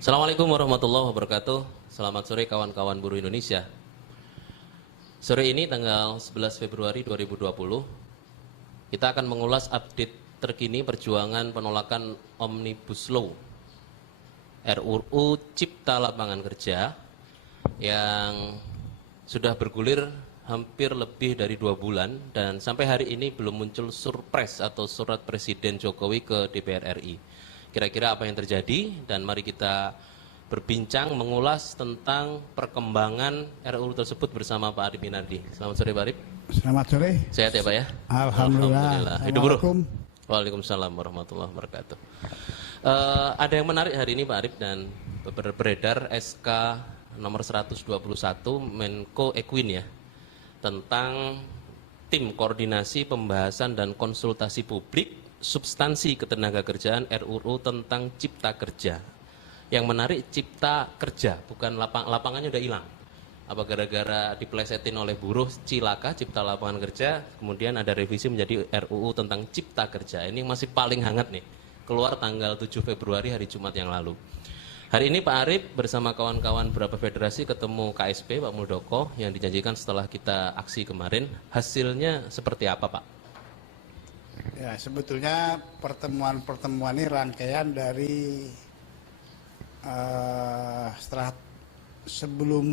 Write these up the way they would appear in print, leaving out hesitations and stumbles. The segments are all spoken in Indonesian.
Assalamualaikum warahmatullahi wabarakatuh. Selamat sore kawan-kawan buruh Indonesia. Sore ini tanggal 11 Februari 2020, kita akan mengulas update terkini perjuangan penolakan Omnibus Law RUU Cipta Lapangan Kerja yang sudah bergulir hampir lebih dari 2 bulan dan sampai hari ini belum muncul surpres atau surat Presiden Jokowi ke DPR RI. Kira-kira apa yang terjadi, dan mari kita berbincang mengulas tentang perkembangan RUU tersebut bersama Pak Arif Minardi. Selamat sore Pak Arif. Selamat sore. Sehat ya Pak ya? Alhamdulillah. Hidup buruh. Waalaikumsalam warahmatullahi wabarakatuh. Ada yang menarik hari ini Pak Arif, dan beredar SK nomor 121 Menko Equin ya, tentang tim koordinasi pembahasan dan konsultasi publik substansi ketenagakerjaan RUU tentang Cipta Kerja. Yang menarik Cipta Kerja, bukan lapangannya udah hilang. Apa gara-gara diplesetin oleh buruh cilaka Cipta Lapangan Kerja, kemudian ada revisi menjadi RUU tentang Cipta Kerja. Ini masih paling hangat nih, keluar tanggal 7 Februari hari Jumat yang lalu. Hari ini Pak Arif bersama kawan-kawan beberapa federasi ketemu KSP Pak Muldoko yang dijanjikan setelah kita aksi kemarin. Hasilnya seperti apa Pak? Ya, sebetulnya pertemuan-pertemuan ini rangkaian dari setelah sebelum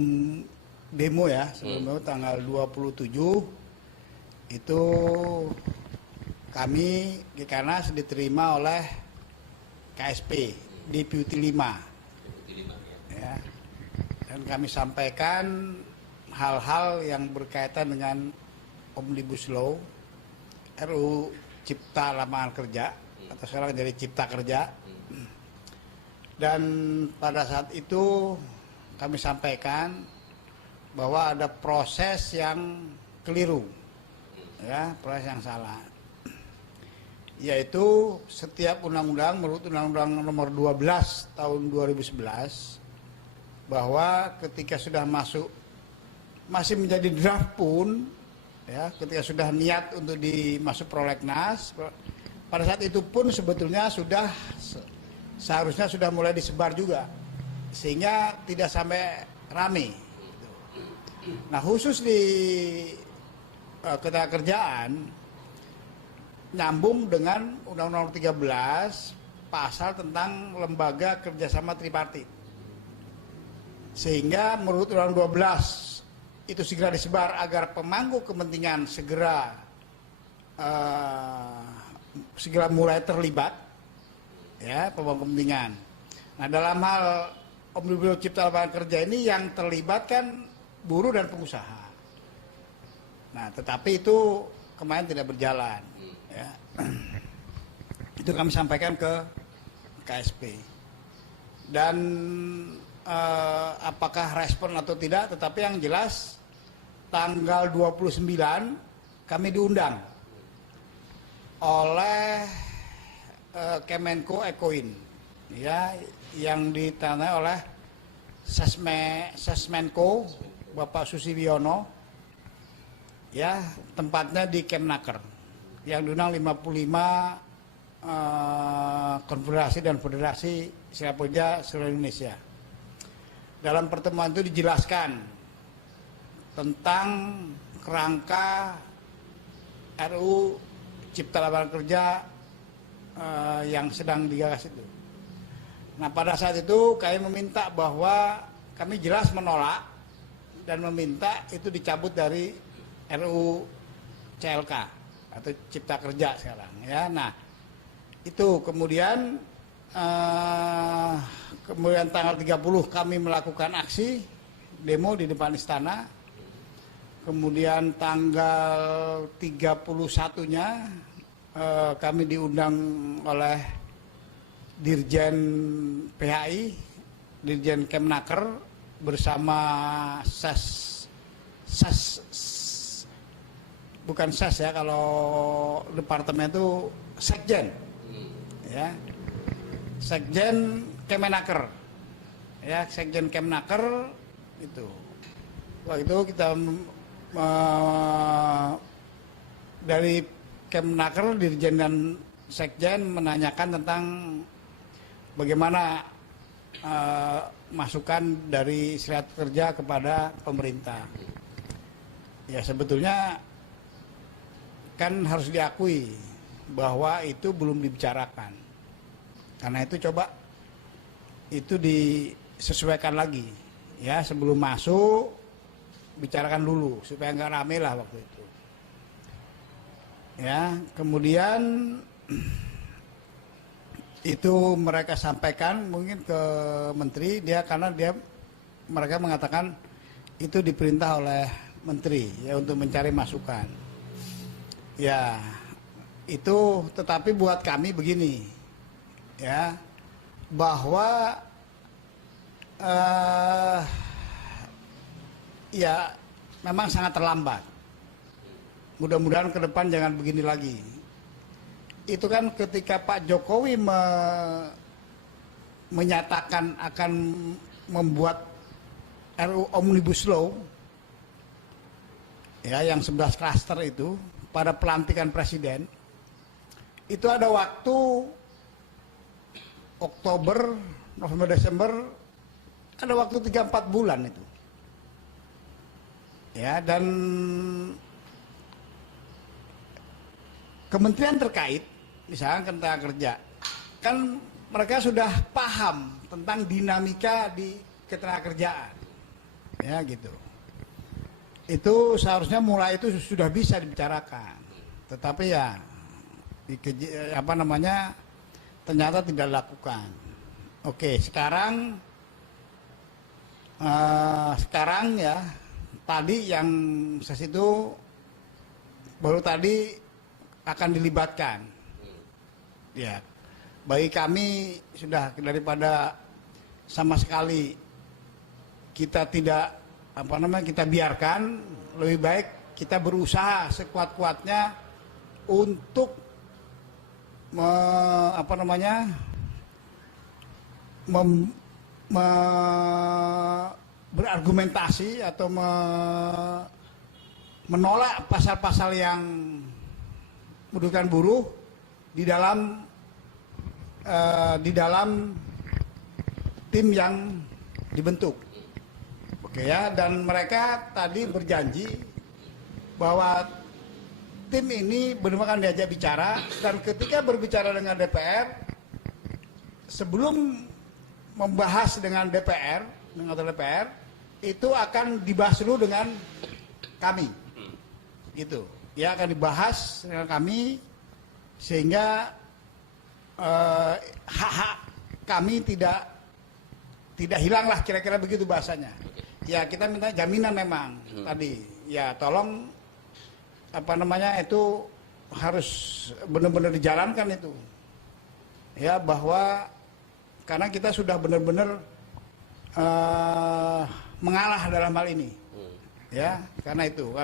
demo ya, sebelum tanggal 27 itu kami Gekanas diterima oleh KSP Deputi 5 ya, dan kami sampaikan hal-hal yang berkaitan dengan Omnibus Law RUU Cipta Lapangan Kerja atau sekarang jadi Cipta Kerja. Dan pada saat itu kami sampaikan bahwa ada proses yang keliru, ya, proses yang salah, yaitu setiap undang-undang menurut Undang-Undang Nomor 12 Tahun 2011 bahwa ketika sudah masih menjadi draft pun, ya, ketika sudah niat untuk dimasuk prolegnas, pada saat itu pun sebetulnya seharusnya sudah mulai disebar juga, sehingga tidak sampai rame. Nah, khusus di ketenagakerjaan nyambung dengan Undang-Undang 13 pasal tentang lembaga kerjasama tripartit, sehingga menurut Undang-Undang 12 itu segera disebar agar pemangku kepentingan segera mulai terlibat, ya, pemangku kepentingan. Nah, dalam hal Omnibus Law Cipta Lapangan Kerja ini yang terlibat kan buruh dan pengusaha. Nah, tetapi itu kemarin tidak berjalan, ya. Itu kami sampaikan ke KSP, dan apakah respon atau tidak, tetapi yang jelas tanggal 29 kami diundang oleh Kemenko Equin, ya, yang ditandai oleh Sesmenko Bapak Susibiono, ya, tempatnya di Kemnaker, yang diundang 55 konfederasi dan federasi serikat pekerja seluruh Indonesia. Dalam pertemuan itu dijelaskan tentang kerangka RUU Cipta Lapangan Kerja yang sedang digagas itu. Nah, pada saat itu kami meminta bahwa kami jelas menolak dan meminta itu dicabut dari RUU CLK atau Cipta Kerja sekarang, ya. Nah, itu kemudian tanggal 30 kami melakukan aksi demo di depan istana. Kemudian tanggal 31-nya kami diundang oleh Dirjen PHI, Dirjen Kemnaker bersama bukan ses ya, kalau departemen itu Sekjen, ya, Sekjen Kemenaker, ya, Sekjen Kemnaker itu. Waktu itu kita dari Kemnaker, Dirjen dan Sekjen menanyakan tentang bagaimana masukan dari Serikat Pekerja kepada pemerintah. Ya sebetulnya kan harus diakui bahwa itu belum dibicarakan. Karena itu coba itu disesuaikan lagi. Ya sebelum masuk bicarakan dulu supaya nggak rame lah waktu itu. Ya kemudian itu mereka sampaikan mungkin ke menteri karena mereka mengatakan itu diperintah oleh menteri ya untuk mencari masukan. Ya itu tetapi buat kami begini ya bahwa ya memang sangat terlambat. Mudah-mudahan ke depan jangan begini lagi. Itu kan ketika Pak Jokowi menyatakan akan membuat RUU Omnibus Law ya yang 11 klaster itu pada pelantikan presiden, itu ada waktu Oktober, November, Desember, ada waktu 3-4 bulan itu. Ya, dan kementerian terkait, misalnya Ketenaga Kerja, kan mereka sudah paham tentang dinamika di ketenagakerjaan. Ya, gitu. Itu seharusnya mulai itu sudah bisa dibicarakan. Tetapi ya ternyata tidak dilakukan. Oke, sekarang ya tadi yang sesi itu baru tadi akan dilibatkan. Ya, bagi kami sudah daripada sama sekali kita tidak kita biarkan, lebih baik kita berusaha sekuat-kuatnya untuk berargumentasi atau menolak pasal-pasal yang merugikan buruh di dalam tim yang dibentuk. Oke ya, dan mereka tadi berjanji bahwa tim ini benar-benar diajak bicara, dan ketika berbicara dengan DPR, sebelum membahas dengan DPR, itu akan dibahas dulu dengan kami. Gitu. Ya, akan dibahas dengan kami sehingga hak-hak kami tidak hilang lah, kira-kira begitu bahasanya. Ya, kita minta jaminan memang tadi. Ya, tolong itu harus benar-benar dijalankan itu. Ya, bahwa karena kita sudah benar-benar mengalah dalam hal ini. Ya, karena itu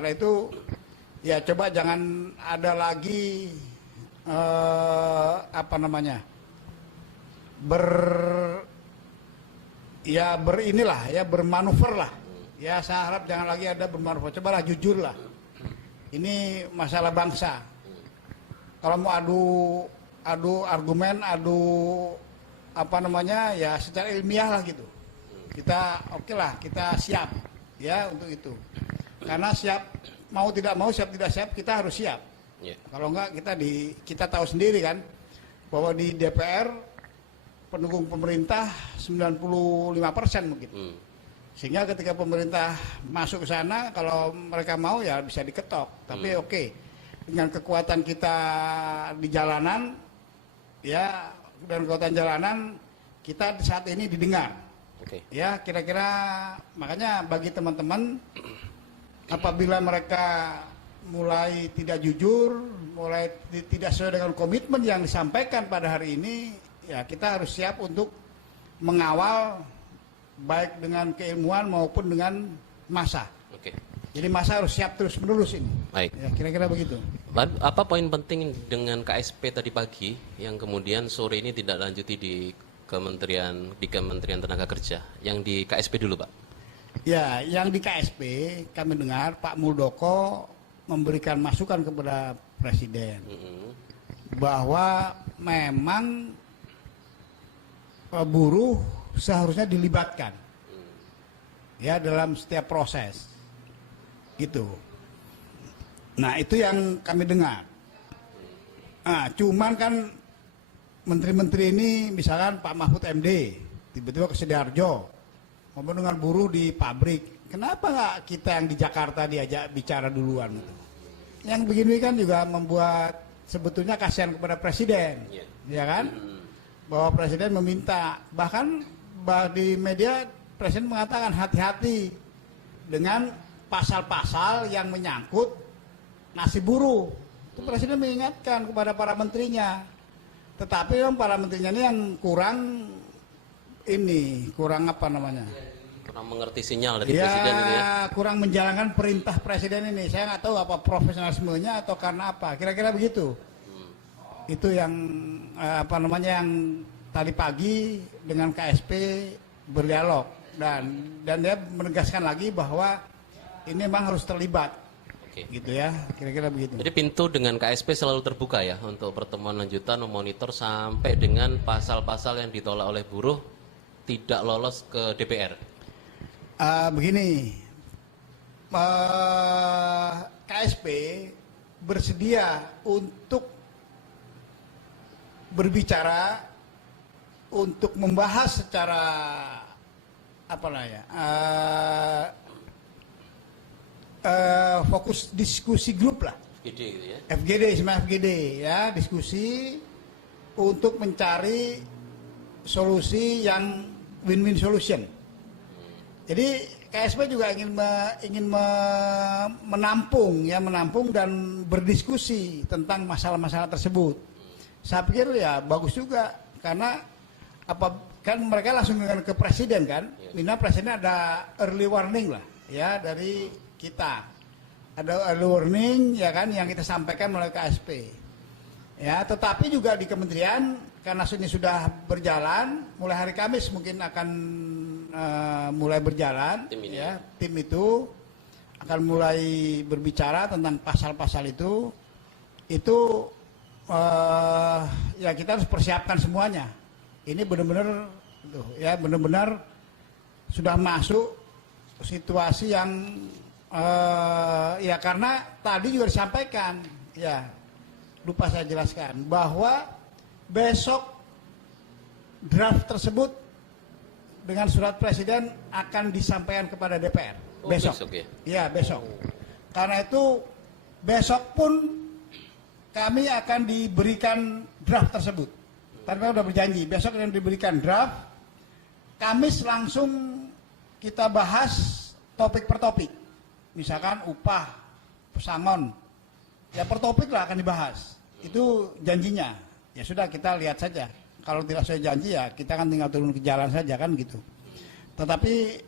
ya coba jangan ada lagi bermanuver lah. Ya, saya harap jangan lagi ada bermanuver. Cobalah jujur lah. Ini masalah bangsa. Kalau mau adu argumen, ya secara ilmiah lah gitu. Kita lah, kita siap ya untuk itu. Karena mau tidak mau, siap tidak siap, kita harus siap. Yeah. Kalau enggak kita tahu sendiri kan bahwa di DPR pendukung pemerintah 95% mungkin. Sehingga ketika pemerintah masuk ke sana, kalau mereka mau ya bisa diketok. Tapi oke, dengan kekuatan kita di jalanan, ya, dan kekuatan jalanan kita saat ini didengar. Ya, kira-kira makanya bagi teman-teman, apabila mereka mulai tidak jujur, mulai tidak sesuai dengan komitmen yang disampaikan pada hari ini, ya kita harus siap untuk mengawal baik dengan keilmuan maupun dengan massa. Jadi massa harus siap terus menerus ini. Baik. Ya, kira-kira begitu. Lalu apa poin penting dengan KSP tadi pagi yang kemudian sore ini tidak lanjuti di Kementerian Tenaga Kerja? Yang di KSP dulu, Pak. Ya, yang di KSP kami dengar Pak Muldoko memberikan masukan kepada Presiden bahwa memang buruh seharusnya dilibatkan ya dalam setiap proses gitu. Nah itu yang kami dengar. Nah, cuman kan menteri-menteri ini misalkan Pak Mahfud MD tiba-tiba ke Sidoarjo ngomong dengan buruh di pabrik, kenapa nggak kita yang di Jakarta diajak bicara duluan gitu. Yang begini kan juga membuat sebetulnya kasihan kepada presiden, ya kan? Bahwa presiden meminta, bahkan di media presiden mengatakan hati-hati dengan pasal-pasal yang menyangkut nasib buruh. Itu presiden mengingatkan kepada para menterinya. Tetapi kan para menterinya ini yang kurang apa namanya? Kurang mengerti sinyal dari presiden ini ya. Kurang menjalankan perintah presiden ini. Saya nggak tahu apa profesionalismenya atau karena apa. Kira-kira begitu. Itu yang yang tadi pagi dengan KSP berdialog dan dia menegaskan lagi bahwa ini memang harus terlibat. Oke. Gitu ya, kira-kira begitu. Jadi pintu dengan KSP selalu terbuka ya untuk pertemuan lanjutan memonitor sampai dengan pasal-pasal yang ditolak oleh buruh tidak lolos ke DPR. Begini, KSP bersedia untuk berbicara, untuk membahas secara fokus diskusi grup lah. FGD gitu ya. FGD sama FGD ya, diskusi untuk mencari solusi yang win-win solution. Jadi KSP juga ingin menampung dan berdiskusi tentang masalah-masalah tersebut. Saya pikir ya bagus juga karena kan mereka langsung dengan ke presiden kan. Mina presiden ada early warning lah ya dari kita. Ada early warning ya kan yang kita sampaikan melalui KSP. Ya, tetapi juga di kementerian karena ini sudah berjalan, mulai hari Kamis mungkin akan mulai berjalan ya. Tim itu akan mulai berbicara tentang pasal-pasal itu. Itu ya kita harus persiapkan semuanya. Ini benar-benar benar-benar sudah masuk situasi yang ya karena tadi juga disampaikan ya, lupa saya jelaskan bahwa besok draft tersebut dengan surat presiden akan disampaikan kepada DPR. Besok ya? Ya besok. Karena itu besok pun kami akan diberikan draft tersebut. Tadi kita sudah berjanji, besok akan diberikan draft. Kamis langsung kita bahas topik per topik. Misalkan upah, pesangon. Ya per topik lah akan dibahas. Itu janjinya. Ya sudah kita lihat saja. Kalau tidak sesuai janji ya kita kan tinggal turun ke jalan saja kan gitu. Tetapi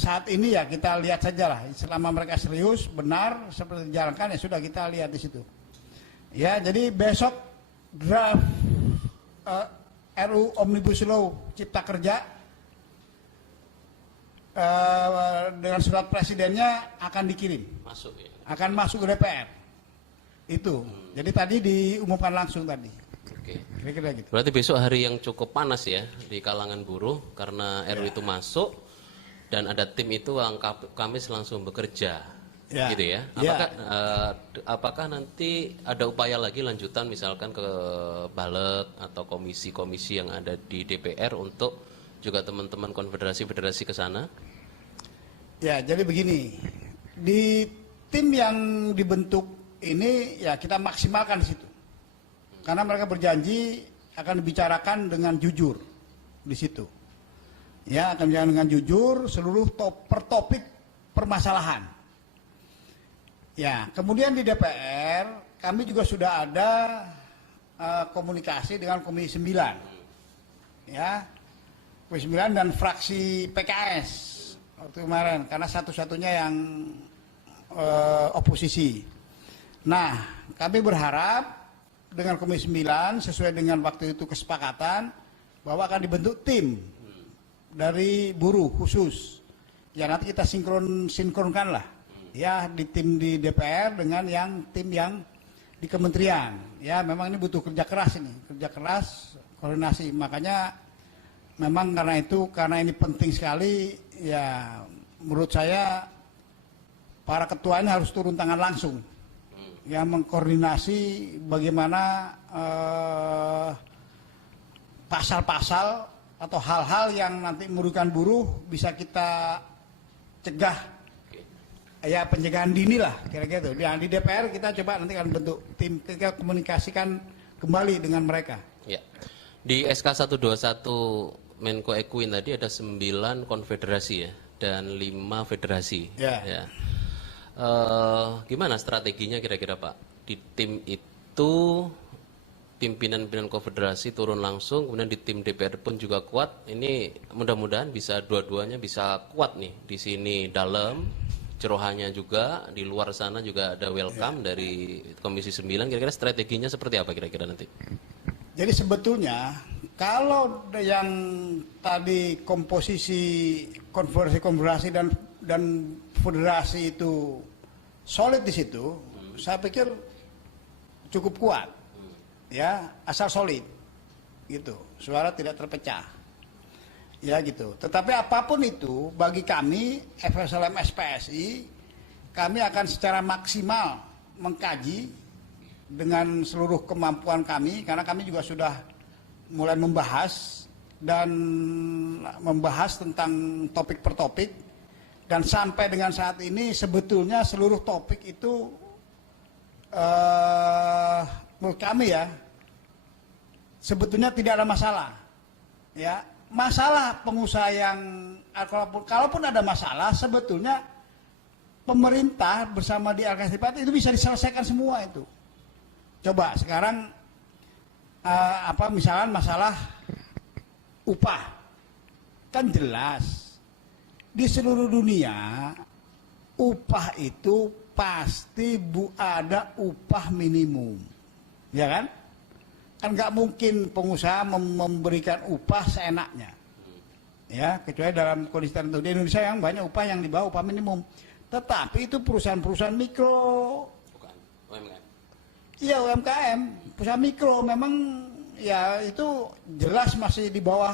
saat ini ya kita lihat saja lah. Selama mereka serius, benar, seperti dijalankan ya sudah kita lihat di situ. Ya jadi besok draft RUU Omnibus Law Cipta Kerja dengan surat presidennya akan dikirim. Masuk ya. Akan masuk ke DPR. Itu. Jadi tadi diumumkan langsung tadi. Oke. Kira-kira gitu. Berarti besok hari yang cukup panas ya di kalangan buruh karena RUU itu masuk dan ada tim itu yang Kamis langsung bekerja. Ya. Gitu ya. Apakah nanti ada upaya lagi lanjutan misalkan ke Balek atau komisi-komisi yang ada di DPR untuk juga teman-teman konfederasi-federasi ke sana? Ya, jadi begini. Di tim yang dibentuk ini ya kita maksimalkan di situ. Karena mereka berjanji akan dibicarakan dengan jujur di situ. Ya, akan dibicarakan dengan jujur seluruh per topik permasalahan. Ya, kemudian di DPR kami juga sudah ada komunikasi dengan Komisi 9. Ya. Komisi 9 dan fraksi PKS waktu kemarin karena satu-satunya yang oposisi. Nah, kami berharap dengan Komisi 9 sesuai dengan waktu itu kesepakatan bahwa akan dibentuk tim dari buruh khusus. Ya nanti kita sinkronkan lah. Ya di tim di DPR dengan tim yang di kementerian. Ya memang ini butuh kerja keras ini, kerja keras, koordinasi. Makanya memang karena ini penting sekali, ya menurut saya para ketua ini harus turun tangan langsung, ya mengkoordinasi bagaimana pasal-pasal atau hal-hal yang nanti merugikan buruh bisa kita cegah, ya pencegahan dini lah kira-kira itu. Di DPR kita coba nanti akan bentuk tim, kita komunikasikan kembali dengan mereka. Ya. Di SK 121 Menko Equin tadi ada 9 konfederasi ya dan 5 federasi. Ya. Gimana strateginya kira-kira Pak? Di tim itu pimpinan-pimpinan konfederasi turun langsung, kemudian di tim DPR pun juga kuat. Ini mudah-mudahan bisa dua-duanya bisa kuat nih. Di sini dalam cerohannya juga, di luar sana juga ada welcome dari Komisi 9. Kira-kira strateginya seperti apa kira-kira nanti? Jadi sebetulnya kalau yang tadi komposisi konfederasi dan federasi itu solid di situ, saya pikir cukup kuat. Ya, asal solid gitu, suara tidak terpecah, ya gitu. Tetapi apapun itu, bagi kami FSLM SPSI, kami akan secara maksimal mengkaji dengan seluruh kemampuan kami, karena kami juga sudah mulai membahas tentang topik per topik, dan sampai dengan saat ini sebetulnya seluruh topik itu menurut kami ya sebetulnya tidak ada masalah. Ya, masalah pengusaha yang kalaupun ada masalah sebetulnya pemerintah bersama di LKSDP itu bisa diselesaikan semua itu. Coba sekarang misalnya masalah upah, kan jelas di seluruh dunia upah itu pasti ada upah minimum, ya kan? Kan nggak mungkin pengusaha memberikan upah seenaknya, ya kecuali dalam kondisi tertentu. Di Indonesia yang banyak upah yang di bawah upah minimum, tetapi itu perusahaan-perusahaan mikro, iya UMKM, perusahaan mikro memang ya itu jelas masih di bawah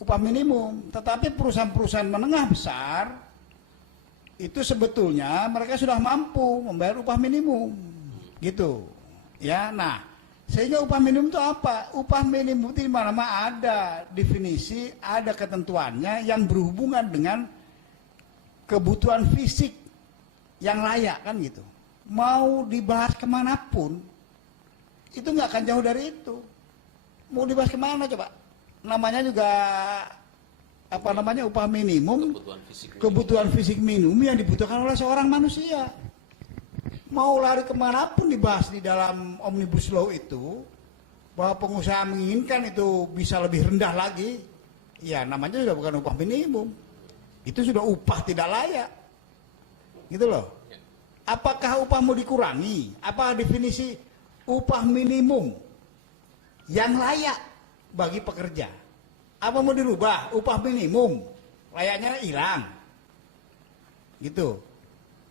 upah minimum. Tetapi perusahaan-perusahaan menengah besar itu sebetulnya mereka sudah mampu membayar upah minimum, gitu. Ya, nah sehingga upah minimum itu apa? Upah minimum itu di mana-mana ada definisi, ada ketentuannya yang berhubungan dengan kebutuhan fisik yang layak kan gitu. Mau dibahas kemanapun itu nggak akan jauh dari itu. Mau dibahas kemana coba? Namanya juga upah minimum, kebutuhan fisik minimum yang dibutuhkan oleh seorang manusia. Mau lari kemanapun dibahas di dalam Omnibus Law itu, bahwa pengusaha menginginkan itu bisa lebih rendah lagi, ya namanya sudah bukan upah minimum, itu sudah upah tidak layak, gitu loh. Apakah upah mau dikurangi? Apa definisi upah minimum yang layak bagi pekerja? Apa mau dirubah? Upah minimum layaknya hilang, gitu.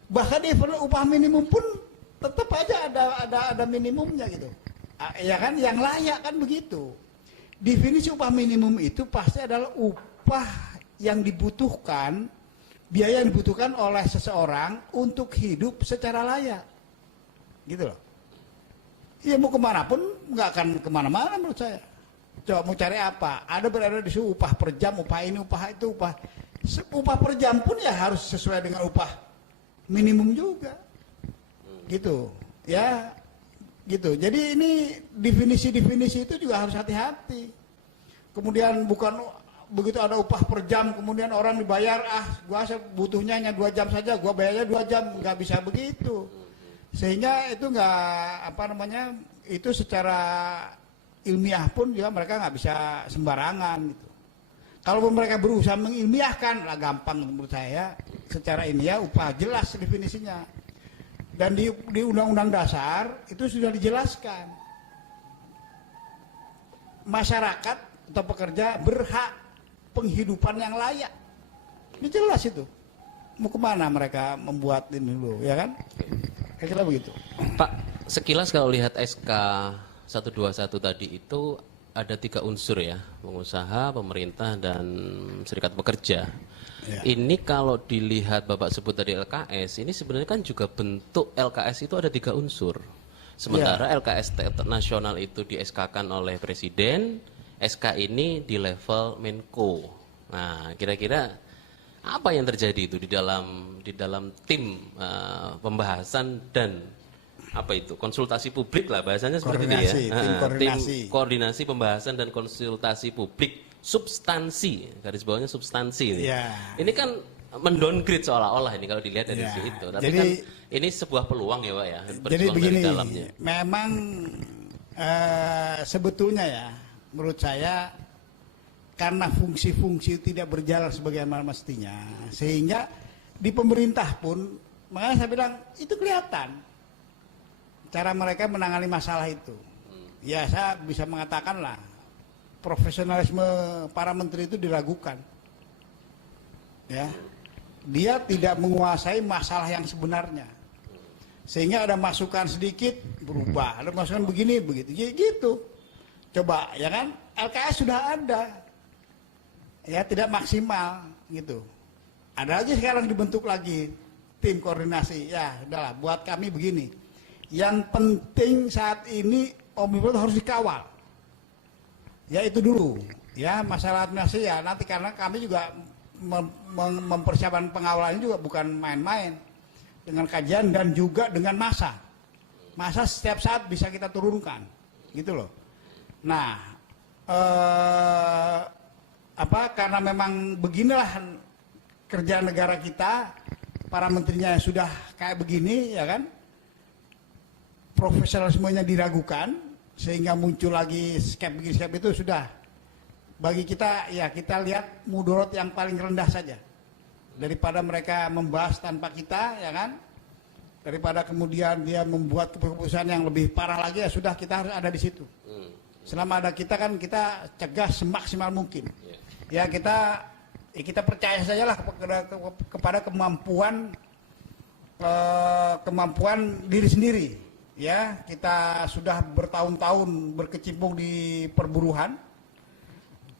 Bahkan di upah minimum pun tetap aja ada minimumnya gitu. Ya kan, yang layak kan begitu. Definisi upah minimum itu pasti adalah upah yang dibutuhkan, biaya yang dibutuhkan oleh seseorang untuk hidup secara layak, gitu loh. Ya mau kemanapun nggak akan kemana-mana menurut saya. Coba mau cari apa? Ada berada di situ upah per jam, upah ini, upah itu, upah per jam pun ya harus sesuai dengan upah minimum juga, gitu. Ya, gitu. Jadi ini definisi-definisi itu juga harus hati-hati. Kemudian bukan begitu ada upah per jam, kemudian orang dibayar, gua butuhnya hanya 2 jam saja, gua bayarnya 2 jam, nggak bisa begitu. Sehingga itu nggak itu secara ilmiah pun juga mereka nggak bisa sembarangan gitu. Kalau mereka berusaha mengilmiahkan lah gampang menurut saya, secara ilmiah upah jelas definisinya. Dan di Undang-Undang Dasar itu sudah dijelaskan. Masyarakat atau pekerja berhak penghidupan yang layak. Ini jelas itu. Mau kemana mereka membuat ini dulu, ya kan? Kira-kira begitu. Pak, sekilas kalau lihat SK 121 tadi itu ada 3 unsur ya, pengusaha, pemerintah, dan serikat pekerja. Ya. Ini kalau dilihat Bapak sebut tadi LKS, ini sebenarnya kan juga bentuk LKS itu ada 3 unsur. Sementara LKS nasional itu di SK-kan oleh Presiden, SK ini di level Menko. Nah, kira-kira apa yang terjadi itu di dalam tim pembahasan dan apa itu konsultasi publik lah bahasanya seperti itu ya. Tim koordinasi pembahasan dan konsultasi publik substansi, garis bawahnya substansi ini. Ya. Ini kan mendowngrade seolah-olah ini kalau dilihat dari situ. Tapi jadi, kan ini sebuah peluang ya Pak ya. Jadi begini, memang sebetulnya ya menurut saya karena fungsi-fungsi tidak berjalan sebagaimana mestinya, sehingga di pemerintah pun, makanya saya bilang itu kelihatan cara mereka menangani masalah itu. Ya saya bisa mengatakan lah, profesionalisme para menteri itu diragukan. Ya, dia tidak menguasai masalah yang sebenarnya, sehingga ada masukan sedikit berubah, ada masukan begini begitu, gitu. Coba ya kan, LKS sudah ada, ya tidak maksimal gitu. Ada aja sekarang dibentuk lagi tim koordinasi, ya udahlah buat kami begini. Yang penting saat ini Omnibus harus dikawal. Ya itu dulu. Ya masalah administrasi ya nanti karena kami juga mempersiapkan pengawalan juga bukan main-main. Dengan kajian dan juga dengan masa. Masa setiap saat bisa kita turunkan. Gitu loh. Nah, karena memang beginilah kerja negara kita, para menterinya sudah kayak begini ya kan. Profesionalismenya diragukan sehingga muncul lagi skep itu sudah bagi kita ya kita lihat mudorot yang paling rendah saja daripada mereka membahas tanpa kita ya kan, daripada kemudian dia membuat keputusan yang lebih parah lagi ya sudah kita harus ada di situ. Selama ada kita kan kita cegah semaksimal mungkin ya kita percaya sajalah kepada kemampuan diri sendiri. Ya, kita sudah bertahun-tahun berkecimpung di perburuan,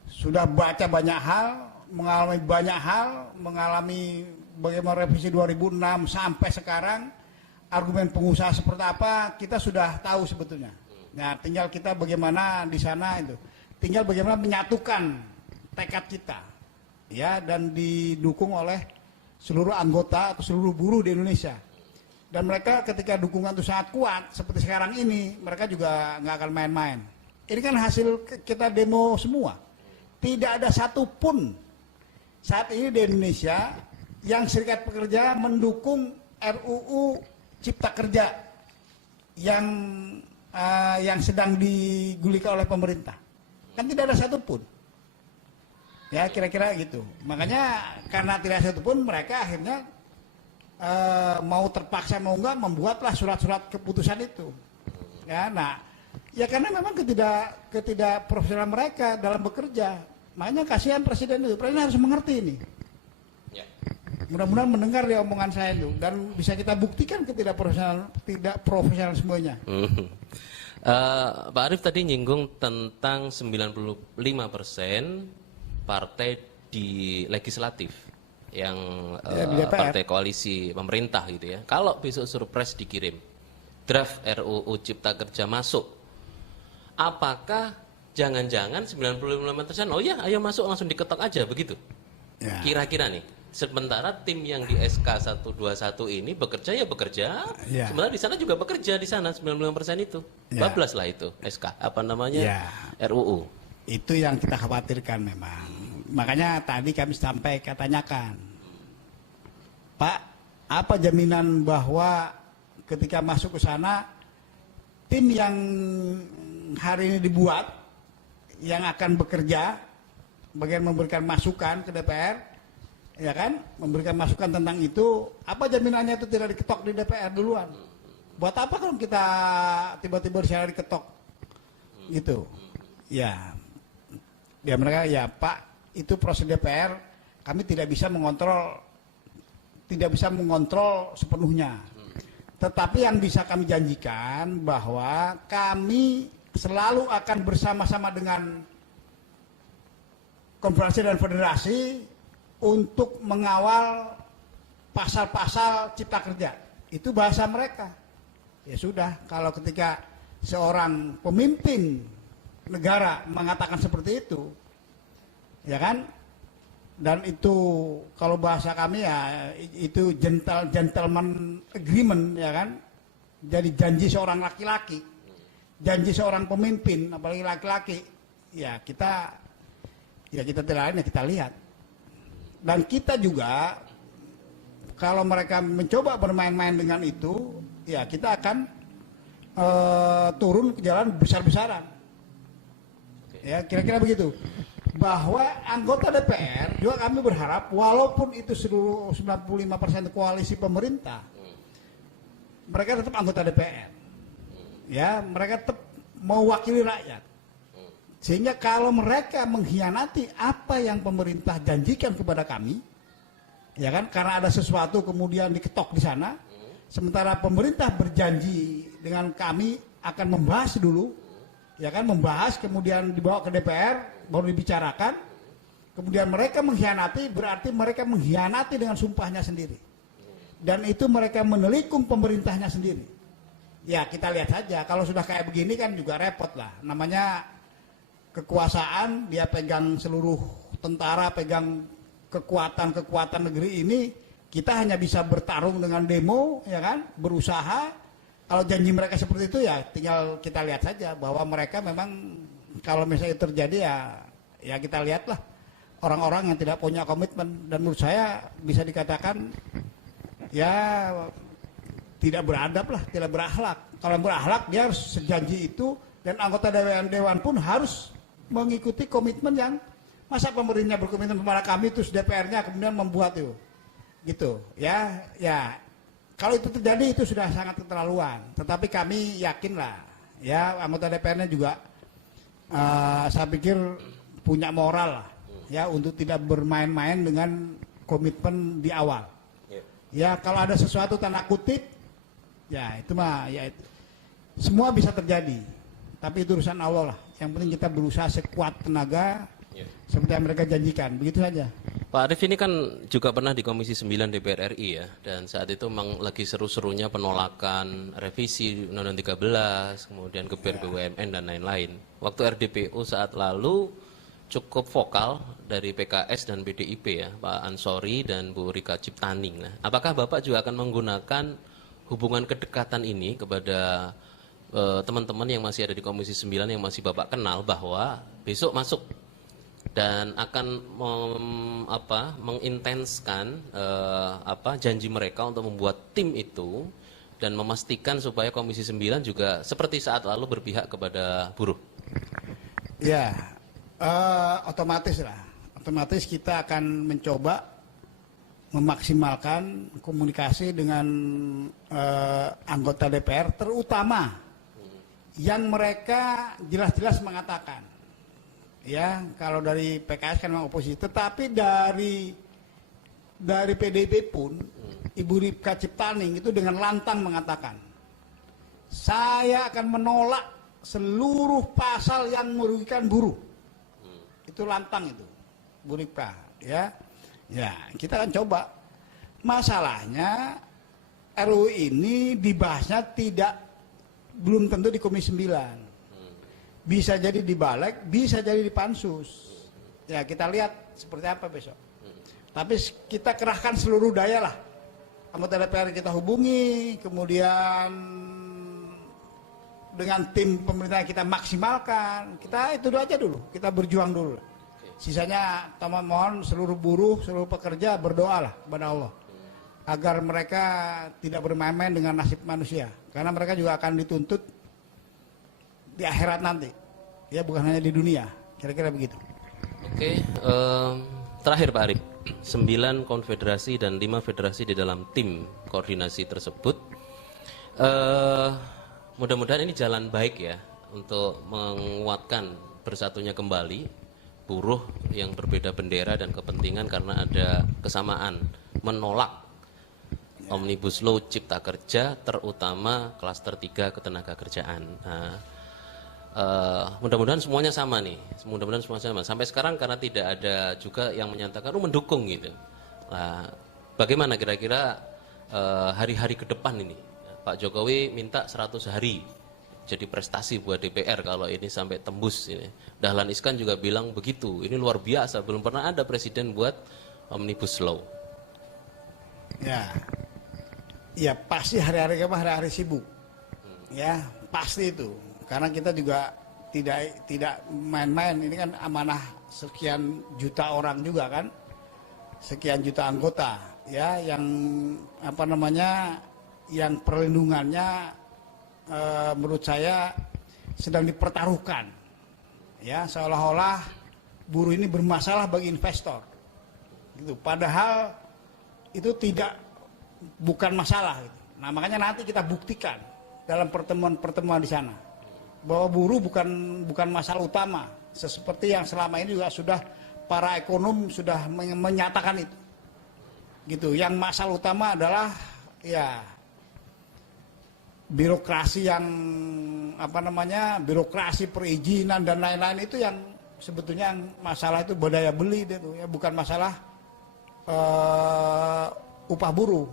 sudah baca banyak hal, mengalami banyak hal, mengalami bagaimana revisi 2006 sampai sekarang, argumen pengusaha seperti apa, kita sudah tahu sebetulnya. Nah, tinggal kita bagaimana di sana itu, tinggal bagaimana menyatukan tekad kita, ya, dan didukung oleh seluruh anggota atau seluruh buruh di Indonesia. Dan mereka ketika dukungan itu sangat kuat seperti sekarang ini, mereka juga nggak akan main-main. Ini kan hasil kita demo semua. Tidak ada satupun saat ini di Indonesia yang serikat pekerja mendukung RUU Cipta Kerja yang sedang digulirkan oleh pemerintah. Kan tidak ada satupun. Ya kira-kira gitu. Makanya karena tidak ada satupun mereka akhirnya mau terpaksa mau enggak membuatlah surat-surat keputusan itu. Ya, nah, ya karena memang ketidakprofesional mereka dalam bekerja. Makanya kasihan presiden itu. Presiden harus mengerti ini. Ya. Mudah-mudahan mendengar ya omongan saya itu dan bisa kita buktikan tidak profesional semuanya. Pak Arief tadi nyinggung tentang 95% partai di legislatif yang partai koalisi pemerintah gitu ya. Kalau besok surprise dikirim draft RUU Cipta Kerja masuk, apakah jangan-jangan 95% oh ya ayo masuk langsung diketok aja begitu? Ya. Kira-kira nih. Sementara tim yang di SK 121 ini bekerja ya bekerja, ya. Sebenarnya di sana juga bekerja di sana 95% itu. Ya. Bablas lah itu SK apa namanya ya. RUU. Itu yang kita khawatirkan memang. Makanya tadi kami sampai tanyakan, Pak, apa jaminan bahwa ketika masuk ke sana tim yang hari ini dibuat yang akan bekerja bagian memberikan masukan ke DPR, ya kan, memberikan masukan tentang itu, apa jaminannya itu tidak diketok di DPR duluan? Buat apa kalau kita tiba-tiba di sana diketok, gitu? Ya mereka ya Pak. Itu proses DPR, kami tidak bisa mengontrol sepenuhnya. Tetapi yang bisa kami janjikan bahwa kami selalu akan bersama-sama dengan konfederasi dan federasi untuk mengawal pasal-pasal cipta kerja. Itu bahasa mereka. Ya sudah, kalau ketika seorang pemimpin negara mengatakan seperti itu, ya kan, dan itu kalau bahasa kami ya itu gentleman agreement, ya kan, jadi janji seorang laki-laki, janji seorang pemimpin, apalagi laki-laki, ya kita tidak lain ya kita lihat. Dan kita juga kalau mereka mencoba bermain-main dengan itu, ya kita akan turun ke jalan besar-besaran. Ya, kira-kira begitu. Bahwa anggota DPR juga kami berharap walaupun itu seluruh 95% koalisi pemerintah, mereka tetap anggota DPR. Ya, mereka tetap mewakili rakyat. Sehingga kalau mereka mengkhianati apa yang pemerintah janjikan kepada kami, ya kan, karena ada sesuatu kemudian diketok di sana, sementara pemerintah berjanji dengan kami akan membahas dulu, ya kan, membahas kemudian dibawa ke DPR baru dibicarakan, kemudian mereka mengkhianati, berarti mereka mengkhianati dengan sumpahnya sendiri, dan itu mereka menelikung pemerintahnya sendiri. Ya kita lihat saja, kalau sudah kayak begini kan juga repot lah, namanya kekuasaan, dia pegang seluruh tentara, pegang kekuatan negeri ini, kita hanya bisa bertarung dengan demo, ya kan, berusaha. Kalau janji mereka seperti itu ya tinggal kita lihat saja bahwa mereka memang kalau misalnya terjadi ya kita lihatlah orang-orang yang tidak punya komitmen, dan menurut saya bisa dikatakan ya tidak beradab lah, tidak berakhlak. Kalau berakhlak dia harus sejanji itu, dan anggota dewan pun harus mengikuti komitmen yang, masa pemerintahnya berkomitmen kepada kami terus DPR-nya kemudian membuat itu gitu ya. Kalau itu terjadi itu sudah sangat keterlaluan, tetapi kami yakin lah ya anggota DPR-nya juga saya pikir punya moral lah ya untuk tidak bermain-main dengan komitmen di awal. Ya kalau ada sesuatu tanda kutip ya itu mah ya semua bisa terjadi, tapi itu urusan Allah lah. Yang penting kita berusaha sekuat tenaga seperti yang mereka janjikan, begitu saja. Pak Arief ini kan juga pernah di Komisi 9 DPR RI ya, dan saat itu memang lagi seru-serunya penolakan revisi Undang-Undang 13, kemudian geber BUMN dan lain-lain. Waktu RDPU saat lalu cukup vokal dari PKS dan PDIP ya, Pak Ansori dan Bu Rika Ciptaning. Nah, apakah Bapak juga akan menggunakan hubungan kedekatan ini kepada teman-teman yang masih ada di Komisi 9 yang masih Bapak kenal, bahwa besok masuk dan akan mengintenskan janji mereka untuk membuat tim itu dan memastikan supaya Komisi 9 juga seperti saat lalu berpihak kepada buruh? Ya, otomatis kita akan mencoba memaksimalkan komunikasi dengan anggota DPR, terutama yang mereka jelas-jelas mengatakan, ya kalau dari PKS kan memang oposisi, tetapi dari PDIP pun Ibu Rika Ciptaning itu dengan lantang mengatakan, saya akan menolak seluruh pasal yang merugikan buruh. Itu lantang itu, Bu Rika, ya. Ya, kita akan coba. Masalahnya RUU ini dibahasnya belum tentu di Komisi 9. Bisa jadi di Balik, bisa jadi di Pansus. Ya, kita lihat seperti apa besok. Tapi kita kerahkan seluruh daya lah. Anggota DPR kita hubungi, kemudian dengan tim pemerintah kita maksimalkan. Kita itu aja dulu, kita berjuang dulu. Sisanya mohon seluruh buruh, seluruh pekerja berdoalah kepada Allah agar mereka tidak bermain-main dengan nasib manusia, karena mereka juga akan dituntut di akhirat nanti, ya bukan hanya di dunia, kira-kira begitu. Oke, terakhir Pak Arief, 9 konfederasi dan 5 federasi di dalam tim koordinasi tersebut, mudah-mudahan ini jalan baik ya untuk menguatkan bersatunya kembali buruh yang berbeda bendera dan kepentingan karena ada kesamaan menolak Omnibus Law Cipta Kerja, terutama klaster 3 ketenaga kerjaan. Nah, mudah-mudahan semuanya sama nih, mudah-mudahan semuanya sama. Sampai sekarang karena tidak ada juga yang menyatakan mendukung gitu. Nah, bagaimana kira-kira hari-hari ke depan ini? Pak Jokowi minta 100 hari jadi prestasi buat DPR kalau ini sampai tembus ini. Dahlan Iskan juga bilang begitu. Ini luar biasa, belum pernah ada presiden buat omnibus law. Ya, ya pasti hari-hari sibuk. Ya, pasti itu. Karena kita juga tidak main-main. Ini kan amanah sekian juta orang juga kan, sekian juta anggota. Ya, yang apa namanya, yang perlindungannya menurut saya sedang dipertaruhkan, ya seolah-olah buruh ini bermasalah bagi investor, gitu. Padahal itu bukan masalah. Gitu. Nah makanya nanti kita buktikan dalam pertemuan-pertemuan di sana bahwa buruh bukan masalah utama, seperti yang selama ini juga sudah para ekonom sudah menyatakan itu, gitu. Yang masalah utama adalah ya birokrasi yang birokrasi perizinan dan lain-lain, itu yang sebetulnya yang masalah itu daya beli itu ya, bukan masalah upah buruh.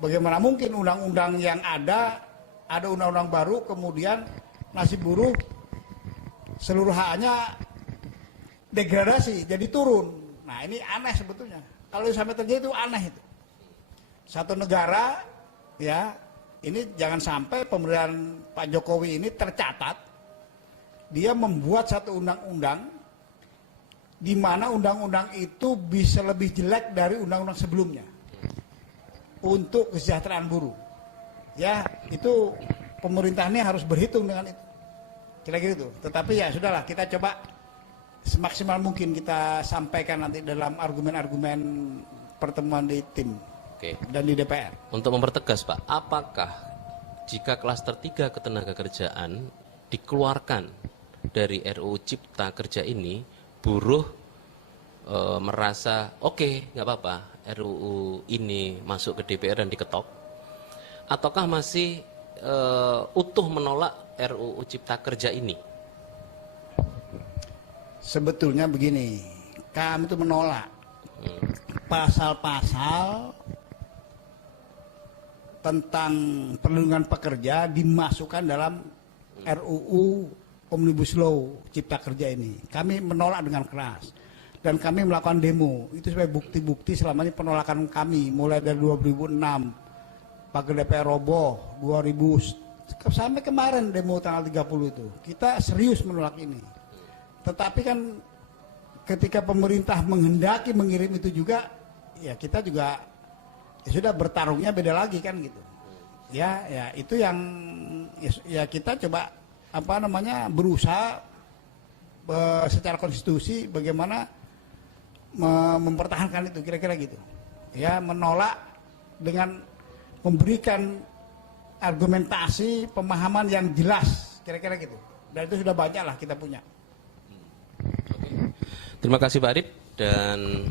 Bagaimana mungkin undang-undang yang ada undang-undang baru kemudian nasib buruh seluruh haknya degradasi jadi turun. Nah ini aneh sebetulnya. Kalau sampai terjadi itu aneh itu. Satu negara ya. Ini jangan sampai pemerintahan Pak Jokowi ini tercatat dia membuat satu undang-undang di mana undang-undang itu bisa lebih jelek dari undang-undang sebelumnya untuk kesejahteraan buruh. Ya, itu pemerintah ini harus berhitung dengan itu. Kira-kira itu. Tetapi ya sudahlah, kita coba semaksimal mungkin kita sampaikan nanti dalam argumen-argumen pertemuan di tim. Oke. Dan di DPR. Untuk mempertegas Pak, apakah jika klaster 3 ketenagakerjaan dikeluarkan dari RUU Cipta Kerja ini, buruh merasa oke, nggak apa-apa RUU ini masuk ke DPR dan diketok, ataukah masih utuh menolak RUU Cipta Kerja ini? Sebetulnya begini, kami itu menolak pasal-pasal tentang perlindungan pekerja dimasukkan dalam RUU Omnibus Law Cipta Kerja ini. Kami menolak dengan keras dan kami melakukan demo. Itu sebagai bukti-bukti selama ini penolakan kami mulai dari 2006 pakai DPR roboh 2000 sampai kemarin demo tanggal 30 itu. Kita serius menolak ini. Tetapi kan ketika pemerintah menghendaki mengirim itu juga, ya kita juga ya sudah bertarungnya beda lagi kan gitu. Ya itu yang ya kita coba berusaha secara konstitusi bagaimana mempertahankan itu, kira-kira gitu. Ya menolak dengan memberikan argumentasi pemahaman yang jelas, kira-kira gitu. Dan itu sudah banyak lah kita punya. Oke. Terima kasih Pak Arif, dan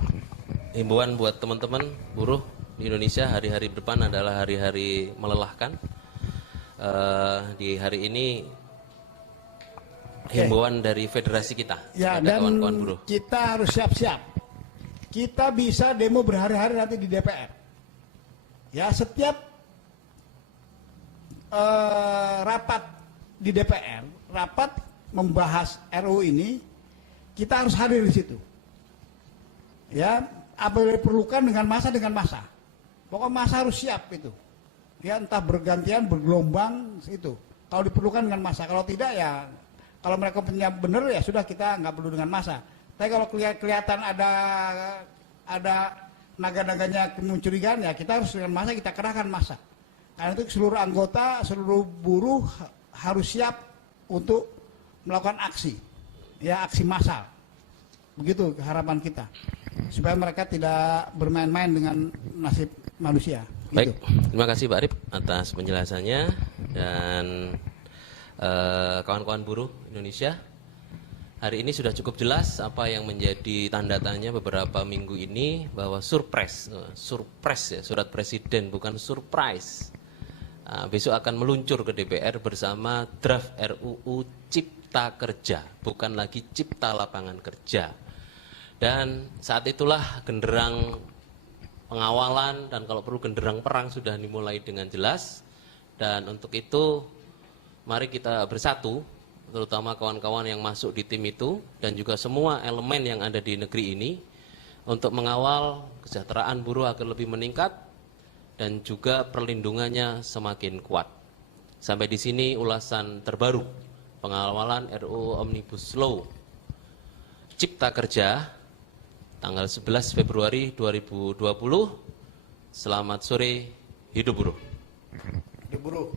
himbauan buat teman-teman buruh di Indonesia, hari-hari depan adalah hari-hari melelahkan. Di hari ini himbauan dari federasi kita ya, pada kawan-kawan buruh. Kita harus siap-siap. Kita bisa demo berhari-hari nanti di DPR. Ya, setiap rapat di DPR, rapat membahas RUU ini, kita harus hadir di situ. Ya, apa yang diperlukan dengan masa. Pokoknya masa harus siap itu. Ya, entah bergantian, bergelombang itu. Kalau diperlukan dengan masa, kalau tidak ya, kalau mereka punya benar ya sudah, kita nggak perlu dengan masa. Tapi kalau kelihatan ada naga-naganya kemuncurigaan ya kita harus dengan masa, kita kerahkan masa. Karena itu seluruh anggota, seluruh buruh harus siap untuk melakukan aksi. Ya, aksi massal. Begitu harapan kita. Supaya mereka tidak bermain-main dengan nasib manusia. Baik, terima kasih Pak Arif atas penjelasannya, dan kawan-kawan buruh Indonesia. Hari ini sudah cukup jelas apa yang menjadi tanda tanya beberapa minggu ini, bahwa surprise ya, surat presiden bukan surprise. besok akan meluncur ke DPR bersama draft RUU Cipta Kerja, bukan lagi Cipta Lapangan Kerja. Dan saat itulah genderang pengawalan dan kalau perlu genderang perang sudah dimulai dengan jelas. Dan untuk itu mari kita bersatu, terutama kawan-kawan yang masuk di tim itu dan juga semua elemen yang ada di negeri ini untuk mengawal kesejahteraan buruh agar lebih meningkat dan juga perlindungannya semakin kuat. Sampai di sini ulasan terbaru pengawalan RUU Omnibus Law Cipta Kerja tanggal 11 Februari 2020. Selamat sore, hidup buruh. Hidup buruh.